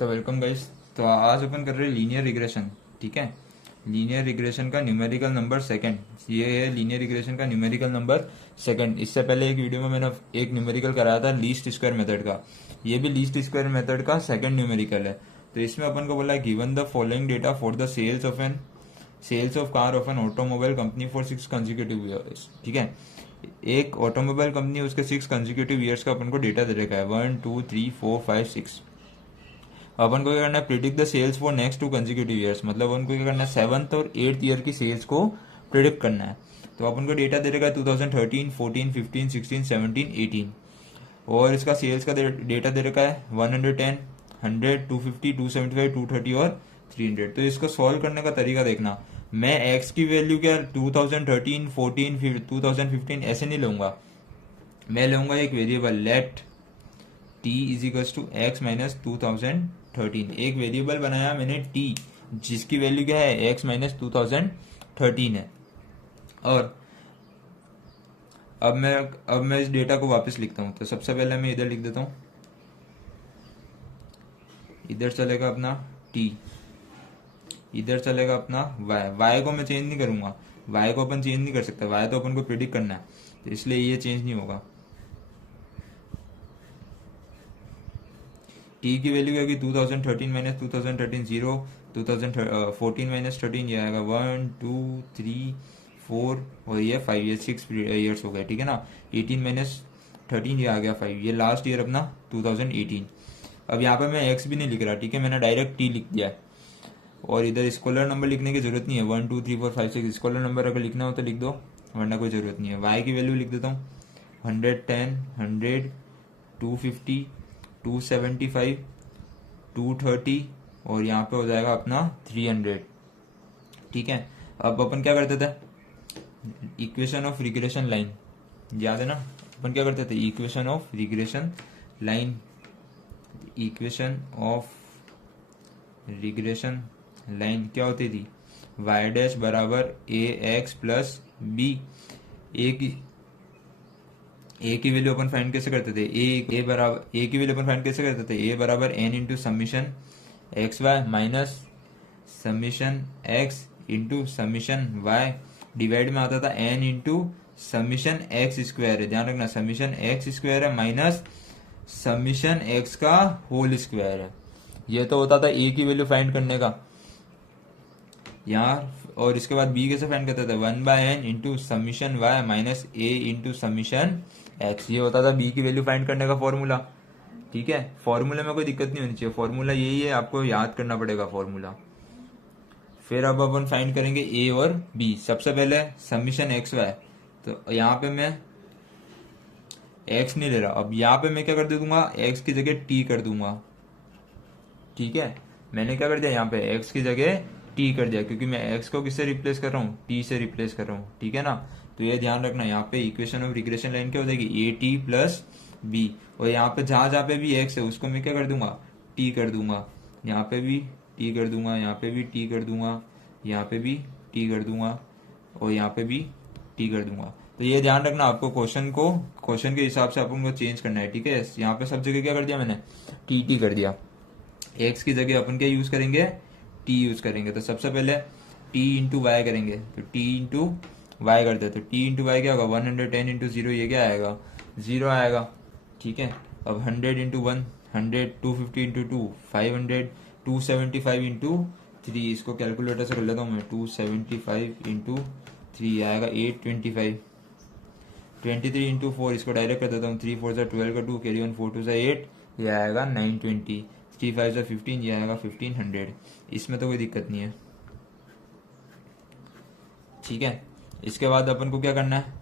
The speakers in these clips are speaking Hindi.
तो वेलकम गाइस। तो आज अपन कर रहे हैं लीनियर रिग्रेशन। ठीक है, लीनियर रिग्रेशन का न्यूमेरिकल नंबर सेकंड। ये है लीनियर रिग्रेशन का न्यूमेरिकल नंबर सेकंड। इससे पहले एक वीडियो में मैंने एक न्यूमेरिकल कराया था लीस्ट स्क्वायर मेथड का। ये भी लीस्ट स्क्वायर मेथड का सेकंड न्यूमेरिकल है। तो इसमें अपन को बोला है given the following data for the sales of car of an automobile company for 6 consecutive years. ठीक है, एक ऑटोमोबाइल कंपनी उसके 6 कंजिक्यूटिव ईयर्स का अपन को डेटा दे रखा है 1 2 3 4 5 6। अपन को क्या करना है, predict the sales for next 2 consecutive years. मतलब अपन को क्या करना है, 7th और 8th ईयर की सेल्स को प्रिडिक्ट करना है। तो अपन को डेटा दे रखा है 2013, 14, 15, 16, 17, 18। और इसका सेल्स का डेटा दे रखा है 110, 100, 250, 275, 230 और 300। तो इसको सॉल्व करने का तरीका देखना। मैं x की वैल्यू क्या 2013, 14, 2015 ऐसे नहीं लूंगा। मैं लूंगा एक variable let t is equals to x minus 2013। एक वेरिएबल बनाया मैंने t, जिसकी वैल्यू क्या है x माइनस 2013 है। और अब मैं इस डेटा को वापस लिखता हूँ। तो सबसे पहले मैं इधर लिख देता हूँ, इधर चलेगा अपना t, इधर चलेगा अपना y को मैं चेंज नहीं करूंगा। y को अपन चेंज नहीं कर सकता, y तो अपन को प्रिडिक्ट करना है, तो इसलिए ये चेंज नहीं होगा। t की वैल्यू क्या होगी 2013 माइनस 2013 0, 2014 माइनस 13 ये आएगा 1 2 3 4 और ये 5, ये 6 ईयर्स हो गए। ठीक है ना। 18 माइनस 13 ये आ गया 5, ये लास्ट ईयर अपना 2018। अब यहाँ पे मैं x भी नहीं लिख रहा, ठीक है, मैंने डायरेक्ट t लिख दिया है। और इधर स्कॉलर नंबर लिखने की जरूरत नहीं है, 1 2 3 4 5 6 स्कॉलर नंबर अगर लिखना हो तो लिख दो, वरना कोई जरूरत नहीं है। y की वैल्यू लिख देता हूँ 110, 100, 250, 275, 230 और यहाँ पे हो जाएगा अपना 300। ठीक है, अब अपन क्या करते थे, इक्वेशन ऑफ रिग्रेशन लाइन, याद है ना। अपन क्या करते थे, equation of regression line, equation of regression line क्या होती थी, y डैश बराबर ए एक्स प्लस बी। ए की वैल्यू अपन फाइंड कैसे करते थे, ए की वैल्यू अपन फाइंड कैसे करते थे, ए बराबर n into summation x y minus summation x into summation y, divide में आता था n into summation x square है, ध्यान रखना समीशन एक्स स्क्वायर है माइनस समीशन एक्स का होल स्क्वायर है। ये तो होता था ए की वैल्यू फाइंड करने का यहाँ। और इसके बाद बी कैसे फाइंड करते थे, 1/n into summation y minus a into summation x, ये होता था बी की वैल्यू फाइंड करने का फॉर्मूला। ठीक है, फॉर्मूले में कोई दिक्कत नहीं होनी चाहिए, फॉर्मूला यही है, आपको याद करना पड़ेगा फॉर्मूला। फिर अब अपन फाइंड करेंगे ए और बी। सबसे पहले समीशन एक्स वाई, तो यहाँ पे मैं एक्स नहीं ले रहा, अब यहाँ पे मैं क्या कर दे दूंगा, एक्स की जगह टी कर दूंगा। ठीक है, मैंने क्या कर दिया, यहाँ पे एक्स की जगह टी कर दिया, क्योंकि मैं एक्स को किससे रिप्लेस कर रहा हूँ, टी से रिप्लेस कर रहा हूँ। ठीक है ना। तो ये ध्यान रखना, यहाँ पे इक्वेशन ऑफ रिग्रेशन लाइन क्या हो जाएगी, ए टी प्लस बी। और यहाँ पे जहां जहां पे भी एक्स है उसको मैं क्या कर दूंगा, टी कर दूंगा। यहाँ पे भी टी कर दूंगा, यहाँ पे भी टी कर दूंगा, यहाँ पे भी टी कर दूंगा और यहाँ पे भी टी कर दूंगा। तो ये ध्यान रखना, आपको क्वेश्चन के हिसाब से अपन को चेंज करना है। ठीक है, यहाँ पे सब जगह क्या कर दिया मैंने, टी कर दिया। एक्स की जगह अपन क्या यूज करेंगे, टी यूज करेंगे। तो सबसे पहले टी इंटू वाई करेंगे, तो टी इंटू वाई करते हैं। तो टी इंटू वाई क्या होगा, 110 इंटू 0, ये क्या आएगा, 0 आएगा। ठीक है, अब 100 इंटू 1 100, 250 इंटू 2 500, 275 इंटू 3, इसको कैलकुलेटर से कर लेता हूँ मैं, 275 इंटू 3 आएगा 825, 23 इंटू 4 इसको डायरेक्ट कर देता हूँ, 3 4 12 का 2 कैरी 1 4 2 8, ये आएगा 920, 3 5 15, ये आएगा 1500। इसमें तो कोई दिक्कत नहीं है। ठीक है, इसके बाद अपन को क्या करना है,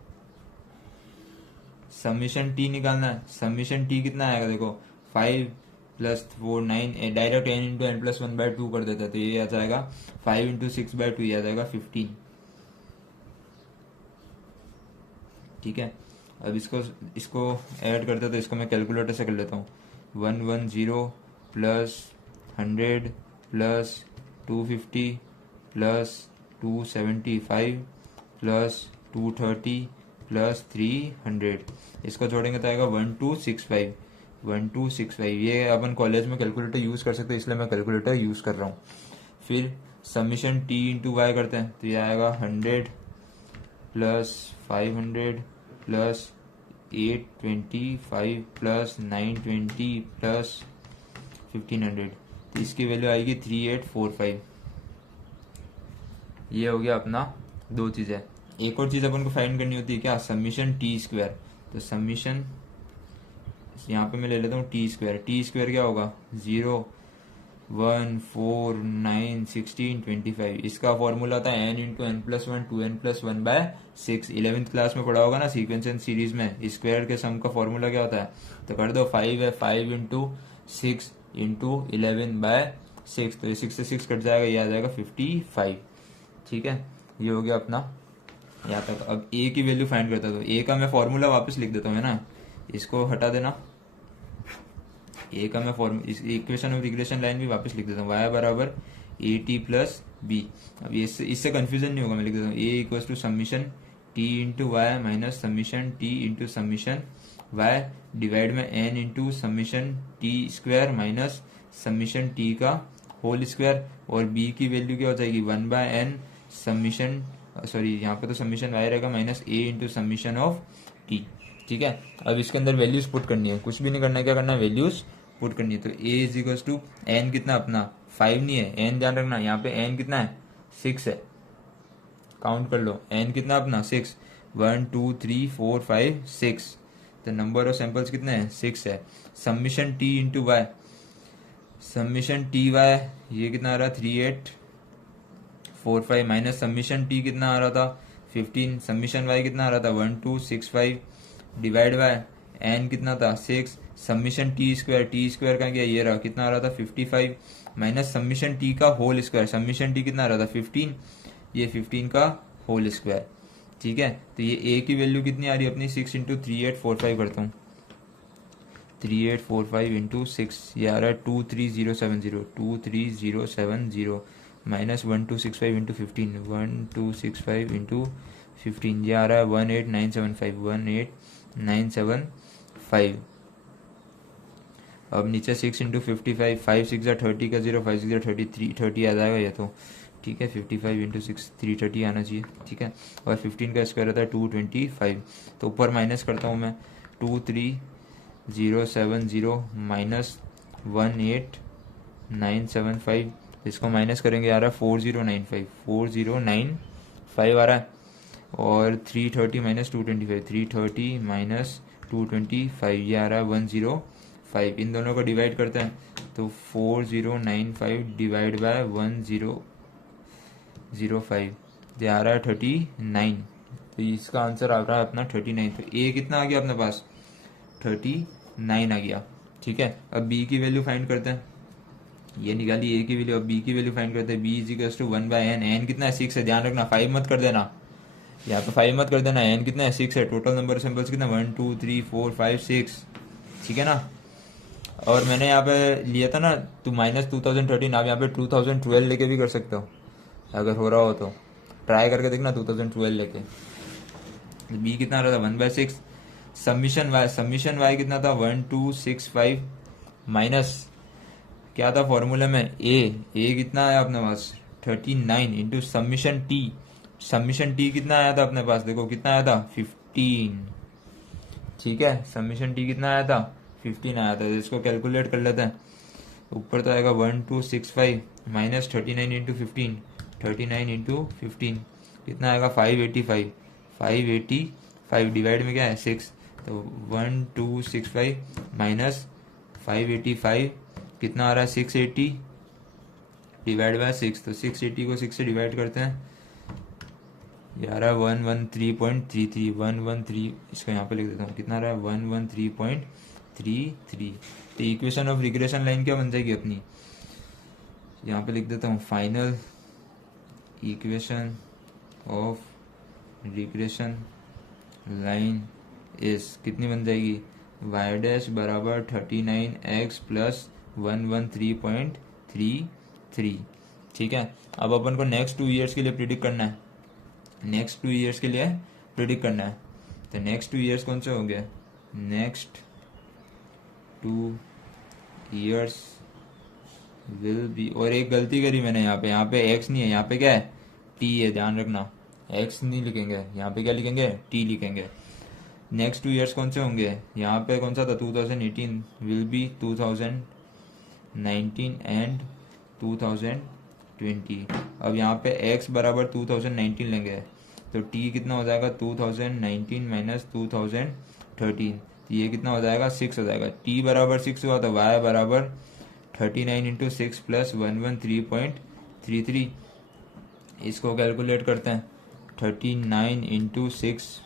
समीशन टी निकालना है। समीशन टी कितना आएगा, देखो 5 plus 4 9, direct n into n plus 1/2 कर देता है, तो ये आ जाएगा 5 इंटू 6/2, ये आ जाएगा 15। ठीक है, अब इसको ऐड करते तो इसको मैं कैलकुलेटर से कर लेता हूँ, 110 plus 100 plus 250 plus 275 plus 230 plus 300, इसको जोड़ेंगे तो आएगा 1265। 1265। ये अपन कॉलेज में कैलकुलेटर यूज़ कर सकते हैं, इसलिए मैं कैलकुलेटर यूज़ कर रहा हूँ। फिर समीशन टी इंटू वाई करते हैं, तो ये आएगा 100 प्लस 500 प्लस 825 प्लस 920 प्लस 1500, तो इसकी वैल्यू आएगी 3845। ये हो गया अपना दो चीज़ें। एक और चीज़ अपन को फाइंड करनी होती है क्या, समीशन टी स्क्वायर। तो समीशन यहाँ पे मैं ले लेता हूँ टी स्क्वायर। टी स्क्वायर क्या होगा, 0 1 4 9 16 25। इसका फॉर्मूला था n into n plus one 2n+1/6। 11th class में पढ़ा होगा ना सीक्वेंस एंड सीरीज में, स्क्वायर के सम का फॉर्मूला क्या होता है। तो कर दो, 5 है, 5 इंटू 6 इंटू 11/6, तो ये 6 से 6 कट जाएगा, ये आ जाएगा 55। ठीक है, ये हो गया अपना यहाँ तक। अब a की वैल्यू फाइंड करता हूँ, तो a का मैं फॉर्मूला वापस लिख देता हूँ, है ना, इसको हटा देना। a का मैं इस इक्वेशन ऑफ रिग्रेशन लाइन भी वापस लिख देता हूँ, y बराबर ए टी प्लस बी। अब इससे कंफ्यूजन नहीं होगा, मैं लिख देता हूँ a equals to summation t into y minus summation t into summation y divide में n into summation t square minus summation t का होल स्क्वायर। और b की वैल्यू क्या हो जाएगी, 1/n समीशन, सॉरी यहाँ पे तो समीशन y रहेगा minus a into summation of t। ठीक है, अब इसके अंदर वैल्यूज पुट करनी है, कुछ भी नहीं करना है, क्या करना है, वैल्यूज पुट करनी है। तो a is equal to n कितना अपना 5 नहीं है, n ध्यान रखना, यहाँ पे n कितना है 6 है, काउंट कर लो, n कितना अपना 6, 1 2 3 4 5 6, तो नंबर ऑफ सैंपल्स कितने हैं 6 है। Summation t into y, summation t y ये कितना आ रहा है 3845 माइनस समीशन टी कितना आ रहा था 15, समीशन वाई कितना आ रहा था 1265 डिवाइड बाय एन कितना था 6, समीशन टी स्क्वायर का क्या ये रहा कितना आ रहा था 55 माइनस समीशन टी का होल स्क्वायर, समीशन टी कितना आ रहा था 15, ये 15 का होल स्क्वायर। ठीक है, तो ये ए की वैल्यू कितनी आ रही है अपनी 6 इंटू 3845 करता हूँ, 3845 इंटू 6, ये आ रहा है 23070 माइनस 1265 इंटू 15, 1265 इंटू 15, ये आ रहा है 18975। अब नीचे 6 इंटू 55, 5 6 30 का 0, 5 6 30 आ जाएगा ये तो। ठीक है, 55 इंटू 6 330 आना चाहिए। ठीक है, और 15 का स्क्वायर होता है 225, तो ऊपर माइनस करता हूँ मैं, 23070 माइनस 18975, इसको माइनस करेंगे आ रहा है 4095 आ रहा है। और 330 माइनस 225, 330 माइनस 225 ये आ रहा है 105। इन दोनों को डिवाइड करते हैं तो 4095 डिवाइड बाय 1005 ये आ रहा है 39, तो इसका आंसर आ रहा है अपना 39। तो ए कितना आ गया अपने पास 39 आ गया। ठीक है, अब बी की वैल्यू फाइंड करते हैं, ये निकाली ए की वैल्यू, अब बी की वैल्यू फाइंड करते हैं। B is equals to 1/n, n कितना है 6 है, ध्यान रखना 5 मत कर देना, यहाँ पे 5 मत कर देना, एन कितना है 6 है। टोटल नंबर सैंपल्स कितना 1 2 3 4 5 6, ठीक है ना। और मैंने यहाँ पे लिया था ना तो -2013, आप यहाँ पे 2012 लेके भी कर सकते हो अगर हो रहा हो तो, ट्राई करके देखना 2012 लेके। बी कितना आ रहा था 1/6, समीशन वाई कितना था 1265 माइनस क्या था फॉर्मूला में ए कितना आया अपने पास 39 इंटू समीशन टी कितना आया था अपने पास, देखो कितना आया था 15। ठीक है, समीशन टी कितना आया था 15 आया था, तो इसको कैलकुलेट कर लेते हैं। ऊपर तो आएगा 1265 माइनस 39 इंटू 15, 39 इंटू 15 कितना आएगा 585 डिवाइड में क्या है 6, तो 1265 माइनस 585 कितना आ रहा है 680 डिवाइड बाय 6, तो 680 को 6 से डिवाइड करते हैं, ये आ रहा है 113.33, 113, इसको यहाँ पे लिख देता हूँ, कितना आ रहा है 113.33। तो इक्वेशन ऑफ रिग्रेशन लाइन क्या बन जाएगी अपनी, यहाँ पे लिख देता हूँ, final equation of regression line is कितनी बन जाएगी, y डैश बराबर 39x प्लस 113.33। ठीक है, अब अपन को नेक्स्ट 2 ईयर्स के लिए प्रिडिक्ट करना है, नेक्स्ट 2 ईयर्स के लिए प्रिडिक्ट करना है। तो नेक्स्ट 2 ईयर्स कौन से होंगे, नेक्स्ट 2 years विल बी, और एक गलती करी मैंने यहाँ पे एक्स नहीं है, यहाँ पे क्या है, टी है, ध्यान रखना। एक्स नहीं लिखेंगे, यहाँ पे क्या लिखेंगे, टी लिखेंगे। नेक्स्ट 2 ईयर्स कौन से होंगे, यहाँ पे कौन सा था 2018, विल बी 2019 एंड 2020। अब यहाँ पे एक्स बराबर 2019 लेंगे, तो टी कितना हो जाएगा 2019 माइनस 2013, तो ये कितना हो जाएगा 6 हो जाएगा। टी बराबर 6 हुआ तो वाई बराबर 39 इंटू 6 प्लस 113.33। इसको कैलकुलेट करते हैं, 39 इंटू 6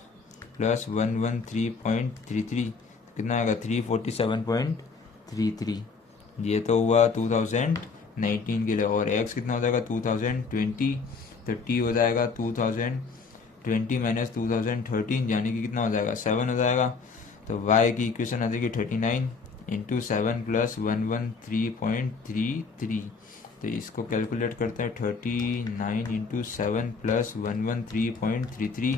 प्लस 113.33 कितना आएगा 347.33। ये तो हुआ 2019 के लिए। और एक्स कितना हो जाएगा 2020, तो टी हो जाएगा 2020 माइनस 2013 यानी कि कितना हो जाएगा 7 हो जाएगा। तो वाई की इक्वेशन आ जाएगी 39 इंटू 7 प्लस 113.33। तो इसको कैलकुलेट करते हैं, 39 इंटू 7 प्लस 113.33,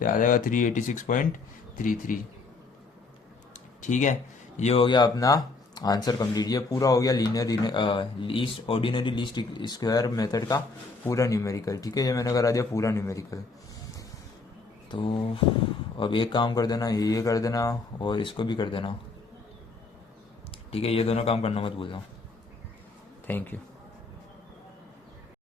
तो आ जाएगा 386.33। ठीक है, ये हो गया अपना आंसर कंप्लीट। ये पूरा हो गया linear least ordinary least square method का पूरा न्यूमेरिकल। ठीक है, ये मैंने करा दिया पूरा न्यूमेरिकल। तो अब एक काम कर देना, ये कर देना और इसको भी कर देना। ठीक है, ये दोनों काम करना मत भूलना। Thank you.